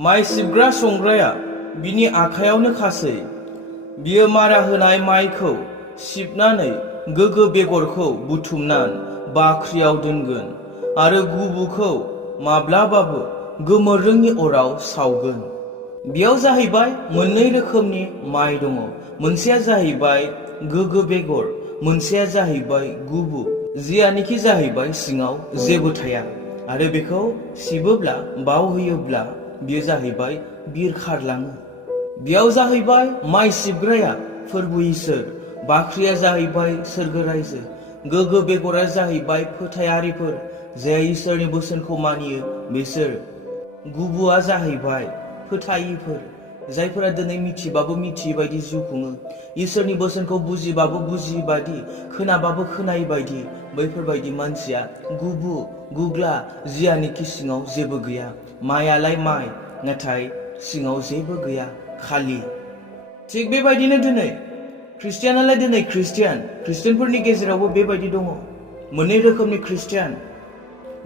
माइ सिबग्रा संग्राया बिनि आखायावनो खासै। बियो मारा होनाय माइखौ सिबनानै गोग्गो बेगरखौ बुथुमनान बाख्रियाव दोनगोन आरो गुबुखौ माब्लाबाबो गोमोरोङि अराव सावगोन। बेयाव जाहैबाय मोननै रोखोमनि माइ दङ। मोनसेया जाहैबाय गोग्गो बेगर, मोनसेया जाहैबाय गुबु, जियानिखि जाहैबाय सिङाव जेबो थाया आरो बेखौ सिबोब्ला बावहोयोब्ला बियो जाहैबाय बिरखारलाङो। बेयाव जाहैबाय माइ सिबग्राया फोरबु इसोर, बाख्रिया जाहैबाय सोरगो रायजो, गोग्गो बेगरा जाहैबाय फोथायारिफोर जाय इसोरनि बोसोनखौ मानियो बिसोर, गुबुआ जाहैबाय फोथायिफोर जायफोरा दिनै मिथिबाबो मिथियै बायदि जिउ खुङो, इसोरनि बोसोनखौ बुजिबाबो बुजियै बायदि, खोनाबाबो खोनायै बायदि। बैफोरबायदि मानसिया गुबु गुग्ला, जियानिखि सिङाव जेबो गैया। माइयालाय माइ, नाथाय सिङाव जेबो गैया, खालि। थिग बेबायदिनो दिनै ख्रिस्टियानालाय दिनै ख्रिस्टियानफोरनि गेजेरावबो बेबायदि दङ। मोननै रोखोमनि ख्रिस्टियान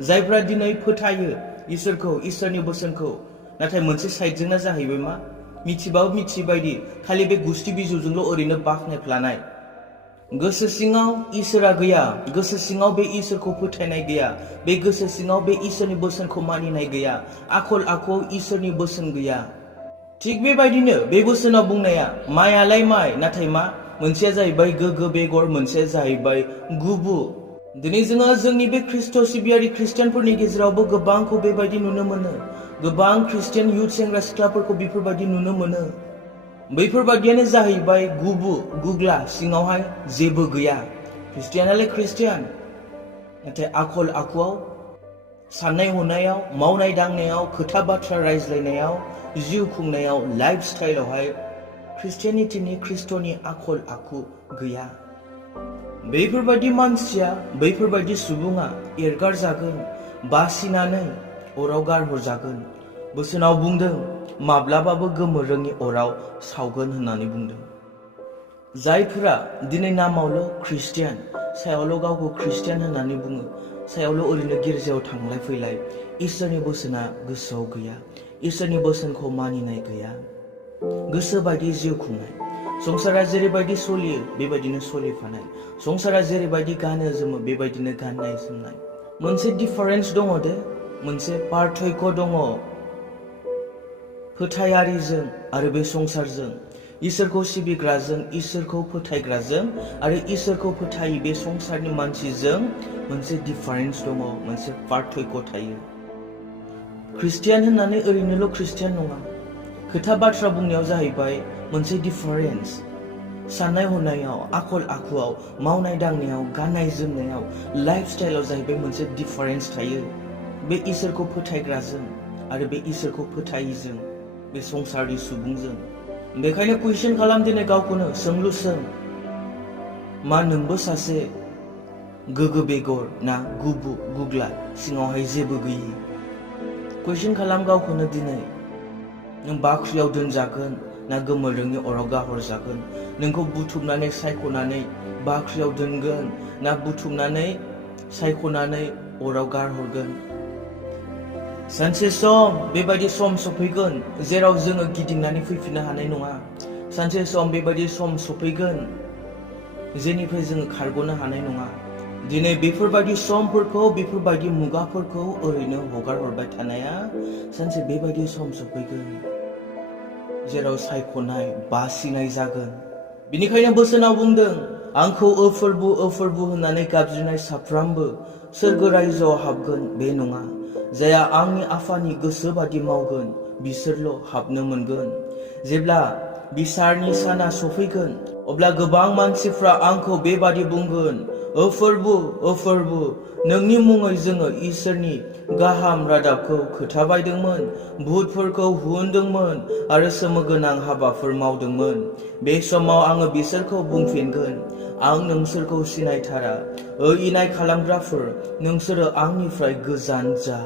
जायफ्रा दिनै फोथायो इसोरखौ, इसोरनि बोसोनखौ, नाथाय मोनसे साइडजोंना जाहैबाय मा, मिथिबाबो मिथियै बायदि, खालि बे गुस्थि बिजौजोंल' ओरैनो बाख्नायफ्लानाय। गोसो सिङाव इसोरा गैया, गोसो सिङाव बे इसोरखौ फोथायनाय गैया, बे गोसो सिङाव बे इसोरनि बोसोनखौ मानिनाय गैया, आखल आखुआव इसोरनि बोसोन गैया। थिग बेबायदिनो बे बोसोनाव बुंनाया माइयालाय माइ, नाथाय मा, मोनसेया जाहैबाय गोग्गो बेगर, मोनसेया जाहैबाय गुबु। दिनै जोङो जोंनि बे ख्रिस्ट' सिबियारि ख्रिस्टियानफोरनि गेजेरावबो गोबांखौ बेबायदि नुनो मोनो। गोबां ख्रिस्टियान इयुथ सेंग्रा सिख्लाफोरखौ बेफोरबायदि नुनो मोनो। बैफोरबायदियानो जाहैबाय गुबु गुग्ला, सिङावहाय जेबो गैया। ख्रिस्टियानालाय ख्रिस्टियान, नाथाय आखल आखुआव, साननाय हनायाव, मावनाय दांनायाव, खोथा बाथ्रा रायज्लायनायाव, जिउ खुंनायाव, लाइफ स्टाइलावहाय ख्रिस्टियानिटिनि ख्रिस्ट'नि आखल आखु गैया। बैफोरबायदि मानसिया, बैफोरबायदि सुबुङा एरगारजागोन, बासिनानै अराव गारहरजागोन। बोसोनाव बुंदों माब्लाबाबो गोमोरोङि अराव सावगोन होननानै बुंदों। जायफोरा दिनै नामावल' ख्रिस्टियान, सायावल' गावखौ ख्रिस्टियान होननानै बुङो, सायावल' ओरैनो गिर्जायाव थांलाय फैलाय, इसोरनि बोसोना गोसोआव गैया, इसोरनि बोसोनखौ मानिनाय गैया, गोसो बायदि जिउ खुंनाय, संसारा जेरैबायदि सोलियो बेबायदिनो सोलिफानाय, संसारा जेरैबायदि गानो जोमो बेबायदिनो गाननाय जोमनाय। मोनसे डिफारेन्स दङ दे, मोनसे पार्थक्य दङ फोथायारिजों आरो बे संसारजों, इसोरखौ सिबिग्राजों, इसोरखौ फोथायग्राजों आरो इसोरखौ फोथायै बे संसारनि मानसिजों मोनसे डिफारेन्स दङ, मोनसे पार्थक्य थायो। ख्रिस्टियान होननानै ओरैनोल' ख्रिस्टियान नङा, खोथा बाथ्रा बुंनायाव जाहैबाय मोनसे डिफारेन्स, साननाय हनायाव, आखल आखुआव, मावनाय दांनायाव, गाननाय जोमनायाव, लाइफ स्टाइलाव जाहैबाय मोनसे डिफारेन्स थायो। बे इसोरखौ फोथायग्राजों आरो बे इसोरखौ फोथायिजों, बे संसारनि सुबुंजों। बेखायनो कुइसन खालाम दिनै गावखौनो, सोंलु सों, मा नोंबो सासे गोग्गो बेगर ना गुबु गुग्ला, सिङावहाय जेबो गैयि? कुइसन खालाम गावखौनो दिनै। नों बाख्रियाव दोनजागोन ना गोमोरोङि अराव गारहरजागोन? नोंखौ बुथुमनानै सायख'नानै बाख्रियाव दोनगोन ना बुथुमनानै सायख'नानै अराव गारहरगोन? सानसे सम बेबायदि सम सफैगोन जेराव जोङो गिदिंनानै फैफिननो हानाय नङा। सानसे सम बेबायदि सम सफैगोन जेनिफ्राय जोङो खारग'नो हानाय नङा। दिनै बेफोरबायदि समफोरखौ, बेफोरबायदि मुगाफोरखौ ओरैनो हगार हरबाय थानाया, सानसे बेबायदि सम सफैगोन जेराव सायख'नाय, बासिनाय जागोन। बिनिखायनो बोसोनाव बुंदों, आंखौ फोरबु होननानै गाबज्रिनाय साफ्रोमबो सोरगो रायजोआव हाबगोन बे नङा। जायहा आंनि आफानि गोसो बादि मावगोन बिसोरल' हाबनो मोनगोन। जेब्ला बिसारनि साना सफैगोन अब्ला गोबां मानसिफ्रा आंखौ बेबादि बुंगोन, फोरबु, नोंनि मुङै जोङो इसोरनि गाहाम रादाबखौ खोथाबायदोंमोन, भुतफोरखौ हुनदोंमोन आरो सोमोगोनां हाबाफोर मावदोंमोन। बे समाव आङो बिसोरखौ बुंफिनगोन, आं नोंसोरखौ सिनायथारा। इनाय खालामग्राफोर, नोंसोरो आंनिफ्राय गोजान जा।